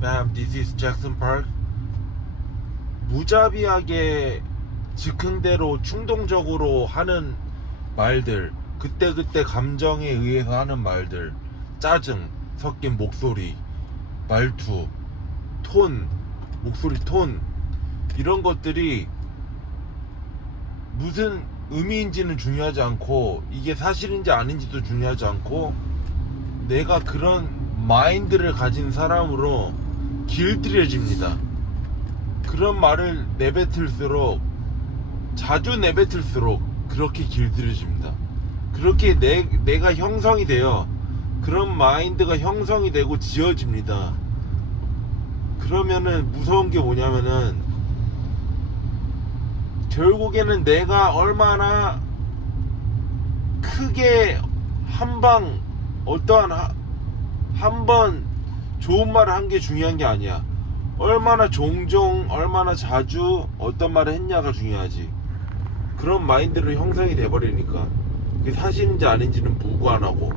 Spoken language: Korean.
Ma'am, this is Jackson Park. 무자비하게 즉흥대로 충동적으로 하는 말들, 그때그때 감정에 의해서 하는 말들, 짜증 섞인 목소리, 말투, 톤, 목소리 톤, 이런 것들이 무슨 의미인지는 중요하지 않고, 이게 사실인지 아닌지도 중요하지 않고, 내가 그런 마인드를 가진 사람으로 길들여집니다. 그런 말을 내뱉을수록 자주 내뱉을수록 그렇게 길들여집니다. 그렇게 내, 내가 형성이 돼요. 그런 마인드가 형성이 되고 지어집니다. 그러면은 무서운 게 뭐냐면은 결국에는 내가 얼마나 크게 한 방 어떠한 한 번 좋은 말을 한 게 중요한 게 아니야. 얼마나 종종, 얼마나 자주 어떤 말을 했냐가 중요하지. 그런 마인드로 형성이 돼버리니까 그게 사실인지 아닌지는 무관하고